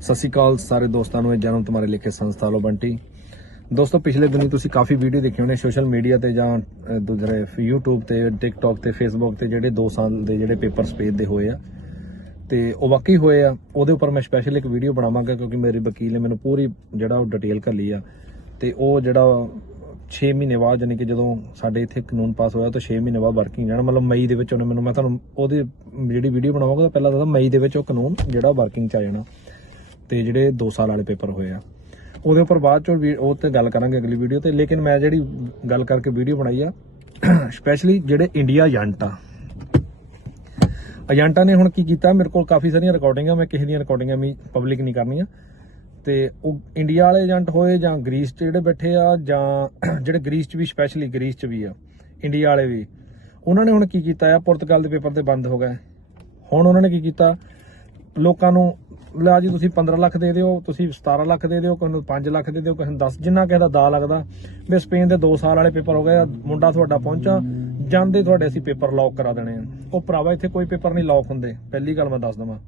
ਸਤਿ ਸ਼੍ਰੀ ਅਕਾਲ ਸਾਰੇ ਦੋਸਤਾਂ ਨੂੰ, ਇਹ ਜਨਮ ਤੁਹਾਡੇ ਲਿਖੇ ਸੰਸਥਾ ਲੋ ਬੰਟੀ। ਦੋਸਤੋ, ਪਿਛਲੇ ਦਿਨੀ ਤੁਸੀਂ ਕਾਫੀ ਵੀਡੀਓ ਦੇਖੀ ਹੋਣੇ ਸੋਸ਼ਲ ਮੀਡੀਆ ਤੇ ਜਾਂ ਦੂਜੇ ਦੂਸਰੇ YouTube ਤੇ, TikTok ਤੇ, Facebook ਤੇ ਜਿਹੜੇ 2 ਸਾਲ ਦੇ ਜਿਹੜੇ ਪੇਪਰ ਸਪੇਸ ਦੇ ਹੋਏ ਆ। ਤੇ ਉਹ ਵਾਕਈ ਹੋਏ ਆ। ਉਹਦੇ ਉੱਪਰ ਮੈਂ ਸਪੈਸ਼ਲ ਇੱਕ ਵੀਡੀਓ ਬਣਾਵਾਂਗਾ ਕਿਉਂਕਿ ਮੇਰੇ ਵਕੀਲ ਨੇ ਮੈਨੂੰ ਪੂਰੀ ਜਿਹੜਾ ਉਹ ਡਿਟੇਲ ਕਰ ਲਈ ਆ। ਤੇ ਉਹ ਜਿਹੜਾ 6 ਮਹੀਨੇ ਬਾਅਦ ਯਾਨੀ ਕਿ ਜਦੋਂ ਸਾਡੇ ਇੱਥੇ ਕਾਨੂੰਨ ਪਾਸ ਹੋਇਆ ਤਾਂ 6 ਮਹੀਨੇ ਬਾਅਦ ਵਰਕਿੰਗ ਜਾਣਾ। ਮਤਲਬ ਮਈ ਦੇ ਵਿੱਚ ਉਹਨੇ ਮੈਨੂੰ, ਮੈਂ ਤੁਹਾਨੂੰ ਉਹਦੀ ਜਿਹੜੀ ਵੀਡੀਓ ਬਣਾਵਾਂਗਾ ਤਾਂ ਪਹਿਲਾਂ ਦੱਸਦਾ, ਮਈ ਦੇ ਵਿੱਚ ਉਹ ਕਾਨੂੰਨ ਜਿਹੜਾ ਵਰਕਿੰਗ ਚ ਆ ਜਾਣਾ। ਤੇ ਜਿਹੜੇ 2 ਸਾਲ ਵਾਲੇ ਪੇਪਰ ਹੋਏ ਆ। ਉਹਦੇ ਉੱਪਰ ਬਾਅਦ ਚੋਂ ਵੀ ਉਹ ਤੇ ਗੱਲ ਕਰਾਂਗੇ ਅਗਲੀ ਵੀਡੀਓ ਤੇ, ਲੇਕਿਨ ਮੈਂ ਜਿਹੜੀ ਗੱਲ ਕਰਕੇ ਵੀਡੀਓ ਬਣਾਈ ਆ ਸਪੈਸ਼ਲੀ ਜਿਹੜੇ ਇੰਡੀਆ ਏਜੰਟ ਆ। ਏਜੰਟਾਂ ਨੇ ਹੁਣ ਕੀ ਕੀਤਾ, ਮੇਰੇ ਕੋਲ ਕਾਫੀ ਸਾਰੀਆਂ ਰਿਕਾਰਡਿੰਗਾਂ ਮੈਂ ਕਿਸੇ ਦੀਆਂ ਰਿਕਾਰਡਿੰਗਾਂ ਵੀ ਪਬਲਿਕ ਨਹੀਂ ਕਰਨੀਆਂ। ਤੇ ਉਹ ਇੰਡੀਆ ਵਾਲੇ ਏਜੰਟ ਹੋਏ ਜਾਂ ਗ੍ਰੀਸ 'ਚ ਜਿਹੜੇ ਬੈਠੇ ਆ ਜਾਂ ਜਿਹੜੇ ਗ੍ਰੀਸ 'ਚ ਵੀ ਸਪੈਸ਼ਲੀ ਗ੍ਰੀਸ 'ਚ ਵੀ ਆ ਇੰਡੀਆ ਵਾਲੇ ਵੀ। ਉਹਨਾਂ ਨੇ ਹੁਣ ਕੀ ਕੀਤਾ ਆ ਪੁਰਤਗਾਲ ਦੇ ਪੇਪਰ ਤੇ ਬੰਦ ਹੋ ਗਏ। ਹੁਣ ਉਹਨਾਂ ਨੇ ਕੀ ਕੀਤਾ ਲੋਕਾਂ ਨੂੰ ਲਿਆ ਜੀ ਤੁਸੀਂ 15 ਲੱਖ ਦੇ ਦਿਓ ਤੁਸੀਂ 17 ਲੱਖ ਦੇ ਦਿਓ ਕਿਸੇ ਨੂੰ 5 ਲੱਖ ਦੇ ਦਿਓ ਕਿਸੇ ਨੂੰ 10 ਜਿੰਨਾ ਕਿਸੇ ਦਾ ਦਾ ਲੱਗਦਾ। ਵੀ ਸਪੇਨ ਦੇ 2 ਸਾਲ ਵਾਲੇ ਪੇਪਰ ਹੋ ਗਏ ਆ, ਮੁੰਡਾ ਤੁਹਾਡਾ ਪਹੁੰਚਾ ਜਾਂਦੇ ਤੁਹਾਡੇ ਅਸੀਂ ਪੇਪਰ ਲੌਕ ਕਰਾ ਦੇਣੇ ਆ। ਉਹ ਭਰਾਵਾ ਇੱਥੇ ਕੋਈ ਪੇਪਰ ਨਹੀਂ ਲੌਕ ਹੁੰਦੇ। ਪਹਿਲੀ ਗੱਲ ਮੈਂ ਦੱਸ ਦਵਾਂ।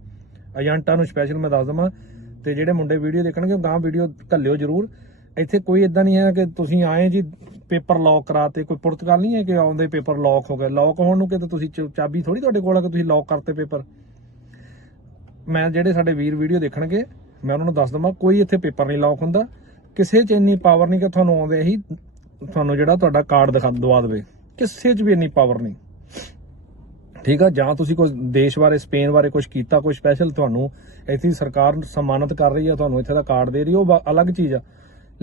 ਏਜੰਟਾਂ ਨੂੰ ਸਪੈਸ਼ਲ ਮੈਂ ਦੱਸ ਦਵਾਂ ਤੇ ਜਿਹੜੇ ਮੁੰਡੇ ਵੀਡੀਓ ਦੇਖਣਗੇ ਉਹ ਗਾਂ ਵੀਡੀਓ ਘੱਲਿਓ ਜਰੂਰ। ਇੱਥੇ ਕੋਈ ਇਦਾਂ ਨਹੀਂ ਹੈ ਕਿ ਤੁਸੀਂ ਆਏ ਜੀ ਪੇਪਰ ਲੌਕ ਕਰਾਤੇ ਕੋਈ ਪੁਰਤਗਾਲ ਨਹੀਂ ਹੈ ਕਿ ਆਉਂਦੇ ਪੇਪਰ ਲੌਕ ਹੋ ਗਏ। ਲੌਕ ਹੋਣ ਨੂੰ ਕਿ ਤੁਸੀਂ ਚਾਬੀ ਥੋੜੀ ਤੁਹਾਡੇ ਕੋਲ ਆ ਕਿ ਤੁਸੀਂ ਲੌਕ ਕਰਤੇ ਪੇਪਰ? ਮੈਂ ਜਿਹੜੇ ਸਾਡੇ ਵੀਰ ਵੀਡੀਓ ਦੇਖਣਗੇ ਮੈਂ ਉਹਨਾਂ ਨੂੰ ਦੱਸ ਦਵਾਂ ਕੋਈ ਇੱਥੇ ਪੇਪਰ ਨਹੀਂ ਲੌਕ ਹੁੰਦਾ। ਕਿਸੇ 'ਚ ਇੰਨੀ ਪਾਵਰ ਨਹੀਂ ਕਿ ਤੁਹਾਨੂੰ ਆਉਂਦੇ ਹੀ ਤੁਹਾਨੂੰ ਜਿਹੜਾ ਤੁਹਾਡਾ ਕਾਰਡ ਦਿਖਾ ਦਵਾ ਦੇਵੇ। ਕਿਸੇ 'ਚ ਵੀ ਇੰਨੀ ਪਾਵਰ ਨਹੀਂ। ਠੀਕ ਆ? ਜਾਂ ਤੁਸੀਂ ਕੋਈ ਦੇਸ਼ ਬਾਰੇ ਸਪੇਨ ਬਾਰੇ ਕੁਝ ਕੀਤਾ ਕੋਈ ਸਪੈਸ਼ਲ ਤੁਹਾਨੂੰ ਇੱਥੇ ਸਰਕਾਰ ਸਨਮਾਨਿਤ ਕਰ ਰਹੀ ਆ ਤੁਹਾਨੂੰ ਇੱਥੇ ਦਾ ਕਾਰਡ ਦੇ ਰਹੀ ਆ, ਉਹ ਅਲੱਗ ਚੀਜ਼ ਆ।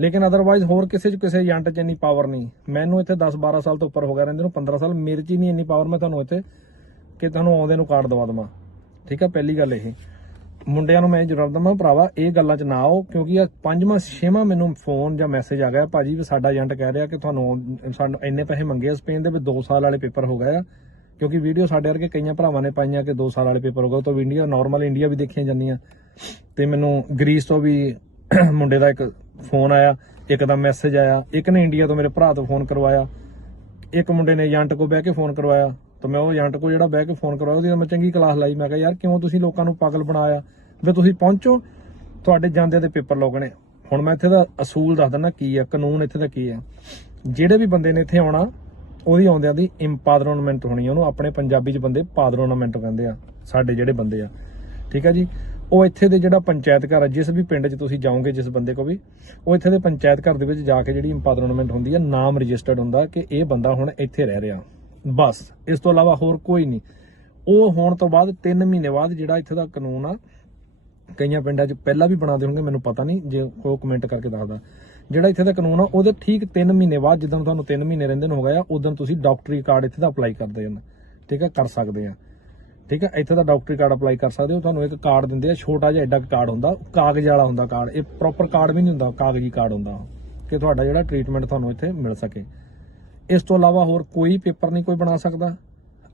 ਲੇਕਿਨ ਅਦਰਵਾਈਜ਼ ਹੋਰ ਕਿਸੇ 'ਚ ਕਿਸੇ ਏਜੰਟ 'ਚ ਇੰਨੀ ਪਾਵਰ ਨਹੀਂ। ਮੈਨੂੰ ਇੱਥੇ 10 12 ਸਾਲ ਤੋਂ ਉੱਪਰ ਹੋ ਗਿਆ ਰਹਿੰਦੇ ਨੂੰ 15 ਸਾਲ ਮੇਰੇ 'ਚ ਹੀ ਨਹੀਂ ਇੰਨੀ ਪਾਵਰ ਮੈਂ ਤੁਹਾਨੂੰ ਇੱਥੇ ਕਿ ਤੁਹਾਨੂੰ ਆਉਂਦੇ ਨੂੰ ਕਾਰਡ ਦਵਾ ਦਵਾਂ। ਠੀਕ ਆ? ਪਹਿਲੀ ਗੱਲ ਇਹ। ਮੁੰਡਿਆਂ ਨੂੰ ਮੈਂ ਇਹ ਜਵਾਬ ਦਵਾਂ ਭਰਾਵਾ, ਇਹ ਗੱਲਾਂ 'ਚ ਨਾ ਆਓ, ਕਿਉਂਕਿ ਆ ਪੰਜਵਾਂ, ਛੇਵਾਂ ਮੈਨੂੰ ਫੋਨ ਜਾਂ ਮੈਸੇਜ ਆ ਗਿਆ, ਭਾਜੀ, ਵੀ ਸਾਡਾ ਏਜੰਟ ਕਹਿ ਰਿਹਾ ਕਿ ਤੁਹਾਨੂੰ ਸਾਨੂੰ ਇੰਨੇ ਪੈਸੇ ਮੰਗੇ ਆ ਸਪੇਨ ਦੇ, ਵੀ 2 ਸਾਲ ਵਾਲੇ ਪੇਪਰ ਹੋ ਗਏ ਆ। ਕਿਉਂਕਿ ਵੀਡੀਓ ਸਾਡੇ ਵਰਗੇ ਕਈਆਂ ਭਰਾਵਾਂ ਨੇ ਪਾਈਆਂ ਕਿ 2 ਸਾਲ ਵਾਲੇ ਪੇਪਰ ਹੋ ਗਏ ਤਾਂ ਇੰਡੀਆ ਨਾਰਮਲ ਇੰਡੀਆ ਵੀ ਦੇਖੀਆਂ ਜਾਂਦੀਆਂ। ਤੇ ਮੈਨੂੰ ਗ੍ਰੀਸ ਤੋਂ ਵੀ ਮੁੰਡੇ ਦਾ ਇੱਕ ਫੋਨ ਆਇਆ, ਇੱਕ ਦਾ ਮੈਸੇਜ ਆਇਆ, ਇੱਕ ਨੇ ਇੰਡੀਆ ਤੋਂ ਮੇਰੇ ਭਰਾ ਤੋਂ ਫੋਨ ਕਰਵਾਇਆ, ਇੱਕ ਮੁੰਡੇ ਨੇ ਏਜੰਟ ਕੋ ਬਹਿ ਕੇ ਫੋਨ ਕਰਵਾਇਆ। ਤਾਂ ਮੈਂ ਉਹ ਏਜੰਟ ਕੋ ਜਿਹੜਾ ਬਹਿ ਕੇ ਫੋਨ ਕਰਵਾਇਆ ਉਹਦੀ ਮੈਂ ਚੰਗੀ ਕਲਾਸ ਲਾਈ। ਮੈਂ ਕਿਹਾ, ਯਾਰ, ਕਿਉਂ ਤੁਸੀਂ ਲੋਕਾਂ ਨੂੰ ਪਾਗਲ ਬਣਾਇਆ? ਵੀ ਤੁਸੀਂ ਪਹੁੰਚੋ, ਤੁਹਾਡੇ ਜਾਂਦੇ ਦੇ ਪੇਪਰ ਲੋਗਣੇ ਹੁਣ ਮੈਂ ਇੱਥੇ ਦਾ ਅਸੂਲ ਦੱਸ ਦਿੰਦਾ ਕੀ ਆ, ਕਾਨੂੰਨ ਇੱਥੇ ਦਾ ਕੀ ਆ। ਜਿਹੜੇ ਵੀ ਬੰਦੇ ਨੇ ਇੱਥੇ ਆਉਣਾ, ਉਹਦੀ ਆਉਂਦਿਆਂ ਦੀ ਇੰਪਾਦਰੋਨਮੈਂਟ ਹੋਣੀ ਉਹਨੂੰ ਆਪਣੇ ਪੰਜਾਬੀ ਚ ਬੰਦੇ ਪਾਦਰਨਮੈਂਟ ਕਹਿੰਦੇ ਆ, ਸਾਡੇ ਜਿਹੜੇ ਬੰਦੇ ਆ। ਠੀਕ ਆ ਜੀ? ਉਹ ਇੱਥੇ ਦੇ ਜਿਹੜਾ ਪੰਚਾਇਤ ਘਰ ਆ, ਜਿਸ ਵੀ ਪਿੰਡ 'ਚ ਤੁਸੀਂ ਜਾਓਗੇ, ਜਿਸ ਬੰਦੇ ਕੋ ਵੀ, ਉਹ ਇੱਥੇ ਦੇ ਪੰਚਾਇਤ ਘਰ ਦੇ ਵਿੱਚ ਜਾ ਕੇ ਜਿਹੜੀ ਇੰਪਾਦਰਨਮੈਂਟ ਹੁੰਦੀ ਆ, ਨਾਮ ਰਜਿਸਟਰਡ ਹੁੰਦਾ ਕਿ ਇਹ ਬੰਦਾ ਹੁਣ ਇੱਥੇ ਰਹਿ ਰਿਹਾ। ਬਸ, ਇਸ ਤੋਂ ਇਲਾਵਾ ਹੋਰ ਕੋਈ ਨਹੀਂ। ਉਹ ਹੋਣ ਤੋਂ ਬਾਅਦ 3 ਮਹੀਨੇ ਬਾਅਦ ਜਿਹੜਾ ਇੱਥੇ ਦਾ ਕਾਨੂੰਨ ਆ, ਕਈਆਂ ਪਿੰਡਾਂ 'ਚ ਪਹਿਲਾਂ ਵੀ ਬਣਾਉਂਦੇ ਹੋਣਗੇ, ਮੈਨੂੰ ਪਤਾ ਨਹੀਂ, ਜੇ ਉਹ ਕਮੈਂਟ ਕਰਕੇ ਦੱਸਦਾ। ਜਿਹੜਾ ਇੱਥੇ ਦਾ ਕਾਨੂੰਨ ਆ, ਉਹਦੇ ਠੀਕ 3 ਮਹੀਨੇ ਬਾਅਦ ਜਦੋਂ ਤੁਹਾਨੂੰ 3 ਮਹੀਨੇ ਰਹਿੰਦੇ ਨੂੰ ਹੋ ਗਿਆ, ਉਦੋਂ ਤੁਸੀਂ ਡਾਕਟਰੀ ਕਾਰਡ ਇੱਥੇ ਦਾ ਅਪਲਾਈ ਕਰਦੇ ਹੋ। ਠੀਕ ਆ, ਕਰ ਸਕਦੇ ਆ। ਠੀਕ ਆ, ਇੱਥੇ ਦਾ ਡਾਕਟਰੀ ਕਾਰਡ ਅਪਲਾਈ ਕਰ ਸਕਦੇ ਹੋ। ਤੁਹਾਨੂੰ ਇੱਕ ਕਾਰਡ ਦਿੰਦੇ ਆ, ਛੋਟਾ ਜਿਹਾ ਐਡਾ ਕਾਰਡ ਹੁੰਦਾ, ਕਾਗਜ਼ ਵਾਲਾ ਹੁੰਦਾ ਕਾਰਡ। ਇਹ ਪ੍ਰੋਪਰ ਕਾਰਡ ਵੀ ਨਹੀਂ ਹੁੰਦਾ, ਕਾਗਜ਼ੀ ਕਾਰਡ ਹੁੰਦਾ ਕਿ ਤੁਹਾਡਾ ਜਿਹੜਾ ਟ੍ਰੀਟਮੈਂਟ ਤੁਹਾਨੂੰ ਇੱਥੇ ਮਿਲ ਸਕੇ। ਇਸ ਤੋਂ ਇਲਾਵਾ ਹੋਰ ਕੋਈ ਪੇਪਰ ਨਹੀਂ ਕੋਈ ਬਣਾ ਸਕਦਾ।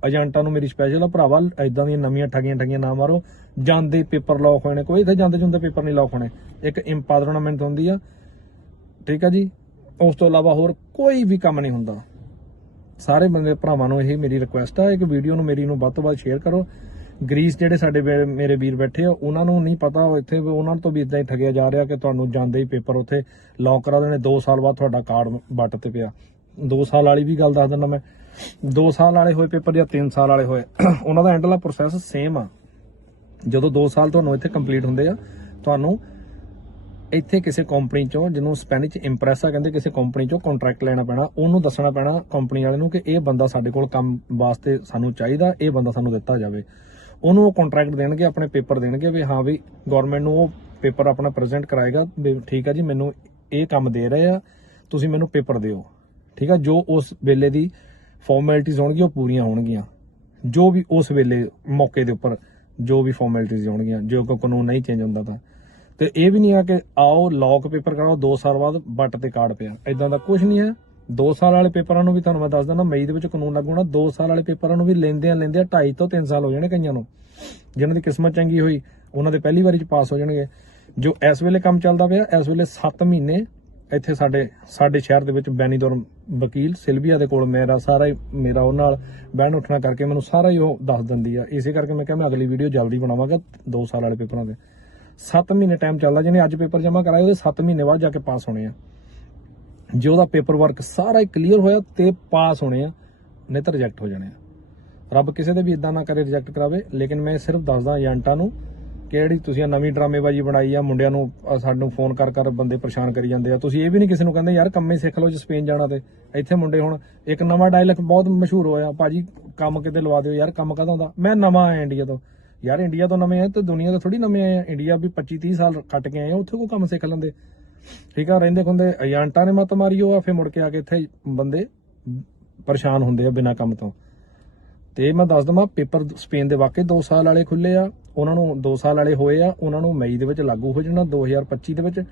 ਏਜੰਟਾਂ ਨੂੰ ਮੇਰੀ ਸਪੈਸ਼ਲ ਆ, ਭਰਾਵਾ ਐਦਾਂ ਦੀਆਂ ਨਵੀਆਂ ਠੱਗੀਆਂ ਠੱਗੀਆਂ ਨਾ ਮਾਰੋ। ਜਾਂਦੇ ਪੇਪਰ ਲੌਕ ਹੋਏ ਨੇ ਕੋਈ, ਇੱਥੇ ਜਾਂਦੇ ਜੁੰਦੇ ਪੇਪਰ ਨਹੀਂ ਲੌਕ ਹੋਣੇ। ਇੱਕ ਇੰਪਾਦਰਨਮੈਂਟ ਹੁੰਦੀ ਆ, ਠੀਕ ਆ ਜੀ? ਉਸ ਤੋਂ ਇਲਾਵਾ ਹੋਰ ਕੋਈ ਵੀ ਕੰਮ ਨਹੀਂ ਹੁੰਦਾ। ਸਾਰੇ ਬੰਦੇ ਭਰਾਵਾਂ ਨੂੰ ਇਹ ਮੇਰੀ ਰਿਕੁਐਸਟ ਆ, ਇੱਕ ਵੀਡੀਓ ਨੂੰ ਮੇਰੀ ਨੂੰ ਵੱਧ ਤੋਂ ਵੱਧ ਸ਼ੇਅਰ ਕਰੋ। ਗ੍ਰੀਸ ਜਿਹੜੇ ਸਾਡੇ ਮੇਰੇ ਵੀਰ ਬੈਠੇ ਆ, ਉਹਨਾਂ ਨੂੰ ਨਹੀਂ ਪਤਾ ਉਹ ਇੱਥੇ, ਉਹਨਾਂ ਤੋਂ ਵੀ ਇਦਾਂ ਹੀ ਠੱਗਿਆ ਜਾ ਰਿਹਾ ਕਿ ਤੁਹਾਨੂੰ ਜਾਂਦੇ ਹੀ ਪੇਪਰ ਉੱਥੇ ਲੌਕ ਕਰਾ ਦੇਣੇ 2 ਸਾਲ ਬਾਅਦ ਤੁਹਾਡਾ ਕਾਰਡ ਬੱਟ ਤੇ ਪਿਆ। 2 ਸਾਲ ਵਾਲੀ ਵੀ ਗੱਲ ਦੱਸ ਦਿੰਦਾ ਮੈਂ। 2 ਸਾਲ ਵਾਲੇ ਹੋਏ ਪੇਪਰ ਜਾਂ 3 ਸਾਲ ਵਾਲੇ ਹੋਏ, ਉਹਨਾਂ ਦਾ ਐਂਡਲਾ ਪ੍ਰੋਸੈਸ ਸੇਮ ਆ। ਜਦੋਂ 2 ਸਾਲ ਤੁਹਾਨੂੰ ਇੱਥੇ ਕੰਪਲੀਟ ਹੁੰਦੇ ਆ, ਤੁਹਾਨੂੰ ਇੱਥੇ ਕਿਸੇ ਕੰਪਨੀ ਚੋਂ ਜਿਹਨੂੰ ਸਪੈਨਿਸ਼ ਇੰਪ੍ਰੈਸਾ ਕਹਿੰਦੇ ਕਿਸੇ ਕੰਪਨੀ ਚੋਂ ਕੰਟਰੈਕਟ ਲੈਣਾ ਪੈਣਾ, ਉਹਨੂੰ ਦੱਸਣਾ ਪੈਣਾ ਕੰਪਨੀ ਵਾਲੇ ਨੂੰ ਕਿ ਇਹ ਬੰਦਾ ਸਾਡੇ ਕੋਲ ਕੰਮ ਵਾਸਤੇ ਸਾਨੂੰ ਚਾਹੀਦਾ, ਇਹ ਬੰਦਾ ਸਾਨੂੰ ਦਿੱਤਾ ਜਾਵੇ। ਉਹਨੂੰ ਉਹ ਕੰਟਰੈਕਟ ਦੇਣਗੇ, ਆਪਣੇ ਪੇਪਰ ਦੇਣਗੇ ਵੀ ਹਾਂ ਵੀ ਗਵਰਨਮੈਂਟ ਨੂੰ ਉਹ ਪੇਪਰ ਆਪਣਾ ਪ੍ਰੈਜ਼ੈਂਟ ਕਰਾਏਗਾ ਵੀ ਠੀਕ ਆ ਜੀ, ਮੈਨੂੰ ਇਹ ਕੰਮ ਦੇ ਰਹੇ ਆ, ਤੁਸੀਂ ਮੈਨੂੰ ਪੇਪਰ ਦਿਓ। ਠੀਕ ਆ? ਜੋ ਉਸ ਵੇਲੇ ਦੀ ਫਾਰਮੈਲਿਟੀਜ਼ ਹੋਣਗੀਆਂ, ਉਹ ਪੂਰੀਆਂ ਹੋਣਗੀਆਂ। ਜੋ ਵੀ ਉਸ ਵੇਲੇ ਮੌਕੇ ਦੇ ਉੱਪਰ ਜੋ ਵੀ ਫਾਰਮੈਲਿਟੀਜ਼ ਹੋਣਗੀਆਂ, ਜੋ ਕੋਈ ਕਾਨੂੰਨ ਨਹੀਂ ਚੇਂਜ ਹੁੰਦਾ ਤਾਂ। ਤੇ ਇਹ ਵੀ ਨਹੀਂ ਆ ਕਿ ਆਓ ਲੌਕ ਪੇਪਰ ਕਰਾਓ 2 ਸਾਲ ਬਾਅਦ ਬੱਟ ਤੇ ਕਾਰਡ ਪਿਆ। ਇਦਾਂ ਦਾ ਕੁਝ ਨਹੀਂ ਹੈ 2 ਸਾਲ ਵਾਲੇ ਪੇਪਰਾਂ ਨੂੰ ਵੀ ਤੁਹਾਨੂੰ ਮੈਂ ਦੱਸ ਦਿੰਦਾ, ਮਈ ਦੇ ਵਿੱਚ ਕਾਨੂੰਨ ਲਾਗੂ ਹੋਣਾ 2 ਸਾਲ ਵਾਲੇ ਪੇਪਰਾਂ ਨੂੰ ਵੀ ਲੈਂਦੇ ਆ ਲੈਂਦੇ ਆ 2.5 ਤੋਂ 3 ਸਾਲ ਹੋ ਜਾਣੇ ਕਈਆਂ ਨੂੰ। ਜਿਨ੍ਹਾਂ ਦੀ ਕਿਸਮਤ ਚੰਗੀ ਹੋਈ, ਉਹਨਾਂ ਦੇ ਪਹਿਲੀ ਵਾਰੀ ਚ ਪਾਸ ਹੋ ਜਾਣਗੇ। ਜੋ ਇਸ ਵੇਲੇ ਕੰਮ ਚੱਲਦਾ ਪਿਆ, ਇਸ ਵੇਲੇ 7 ਮਹੀਨੇ ਇੱਥੇ ਸਾਡੇ ਸਾਡੇ ਸ਼ਹਿਰ ਦੇ ਵਿੱਚ ਬੈਨੀਦੋਰ ਵਕੀਲ ਸਿਲਵੀਆ ਦੇ ਕੋਲ ਮੇਰਾ ਸਾਰਾ ਹੀ, ਮੇਰਾ ਉਹ ਨਾਲ ਬਹਿਣ ਉੱਠਣਾ ਕਰਕੇ ਮੈਨੂੰ ਸਾਰਾ ਹੀ ਉਹ ਦੱਸ ਦਿੰਦੀ ਆ। ਇਸੇ ਕਰਕੇ ਮੈਂ ਕਿਹਾ ਮੈਂ ਅਗਲੀ ਵੀਡੀਓ ਜਲਦੀ ਬਣਾਵਾਂਗਾ 2 ਸਾਲ ਵਾਲੇ ਪੇਪਰਾਂ ਦੇ। 7 ਮਹੀਨੇ ਟਾਈਮ ਚੱਲਦਾ, ਜਿਹਨੇ ਅੱਜ ਪੇਪਰ ਜਮ੍ਹਾਂ ਕਰਾਏ, ਉਹਦੇ 7 ਮਹੀਨੇ ਬਾਅਦ ਜਾ ਕੇ ਪਾਸ ਹੋਣੇ ਆ। ਜੇ ਉਹਦਾ ਪੇਪਰ ਵਰਕ ਸਾਰਾ ਹੀ ਕਲੀਅਰ ਹੋਇਆ ਤੇ ਪਾਸ ਹੋਣੇ ਆ, ਨਹੀਂ ਤਾਂ ਰਿਜੈਕਟ ਹੋ ਜਾਣੇ ਆ। ਰੱਬ ਕਿਸੇ ਦੇ ਵੀ ਇਦਾਂ ਨਾ ਕਰੇ ਰਿਜੈਕਟ ਕਰਾਵੇ, ਲੇਕਿਨ ਮੈਂ ਸਿਰਫ ਦੱਸਦਾ ਏਜੰਟਾਂ ਨੂੰ ਕਿਹੜੀ ਤੁਸੀਂ ਆਹ ਨਵੀਂ ਡਰਾਮੇਬਾਜ਼ੀ ਬਣਾਈ ਆ, ਮੁੰਡਿਆਂ ਨੂੰ, ਆਹ ਸਾਨੂੰ ਫੋਨ ਕਰ ਕਰ ਬੰਦੇ ਪਰੇਸ਼ਾਨ ਕਰੀ ਜਾਂਦੇ ਆ। ਤੁਸੀਂ ਇਹ ਵੀ ਨਹੀਂ ਕਿਸੇ ਨੂੰ ਕਹਿੰਦੇ, ਯਾਰ ਕੰਮੇ ਸਿੱਖ ਲਓ ਜੇ ਸਪੇਨ ਜਾਣਾ ਤੇ। ਇੱਥੇ ਮੁੰਡੇ ਹੁਣ, ਇੱਕ ਨਵਾਂ ਡਾਇਲੌਗ ਬਹੁਤ ਮਸ਼ਹੂਰ ਹੋਇਆ। ਭਾਜੀ, ਕੰਮ ਕਿਤੇ ਲਵਾ ਦਿਓ ਯਾਰ, ਕੰਮ ਕਦੋਂ ਦਾ? ਮੈਂ ਨਵਾਂ ਆਇਆ ਇੰਡੀਆ ਤੋਂ। ਯਾਰ ਇੰਡੀਆ ਤੋਂ ਨਵੇਂ ਆਏ ਤੇ ਦੁਨੀਆ ਤੋਂ ਥੋੜੀ ਨਵੇਂ ਆਏ ਆ। ਇੰਡੀਆ ਵੀ 25 30 ਸਾਲ ਕੱਟ ਕੇ ਆਏ ਆ, ਉੱਥੇ ਕੋ ਕੰਮ ਸਿੱਖ ਲੈਂਦੇ। ਠੀਕ ਆ, ਰਹਿੰਦੇ ਖੁੰਦੇ ਏਜੰਟਾਂ ਨੇ ਮਤ ਮਾਰੀ ਉਹ, ਆ ਫੇ ਮੁੜ ਕੇ ਆ ਕੇ ਇੱਥੇ ਬੰਦੇ ਪਰੇਸ਼ਾਨ ਹੁੰਦੇ ਆ ਬਿਨਾਂ ਕੰਮ ਤੋਂ। ਤੇ ਮੈਂ ਦੱਸ ਦਵਾਂ, ਪੇਪਰ ਸਪੇਨ ਦੇ ਵਾਕਈ 2 ਸਾਲ ਵਾਲੇ ਖੁੱਲੇ ਆ। ਉਹਨਾਂ ਨੂੰ 2 ਸਾਲ ਵਾਲੇ ਹੋਏ ਆ, ਉਹਨਾਂ ਨੂੰ ਮਈ ਦੇ ਵਿੱਚ ਲਾਗੂ ਹੋ ਜਾਣਾ 2025 ਦੇ ਵਿੱਚ,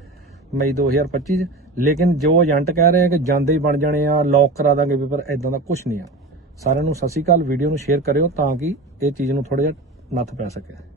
ਮਈ 2025 ਚ। ਲੇਕਿਨ ਜੋ ਏਜੰਟ ਕਹਿ ਰਹੇ ਆ ਕਿ ਜਾਂਦੇ ਹੀ ਬਣ ਜਾਣੇ ਆ ਲੌਕ ਕਰਾ ਦਾਂਗੇ ਪੇਪਰ ਐਦਾਂ ਦਾ ਕੁਝ ਨਹੀਂ ਆ। ਸਾਰਿਆਂ ਨੂੰ ਸਤਿ ਸ਼੍ਰੀ ਅਕਾਲ ਵੀਡੀਓ ਨੂੰ ਸ਼ੇਅਰ ਕਰਿਓ ਤਾਂ ਕਿ ਇਹ ਚੀਜ਼ ਨੂੰ ਥੋੜਾ ਜਿਹਾ ਨੱਥ ਪੈ ਸਕੇ।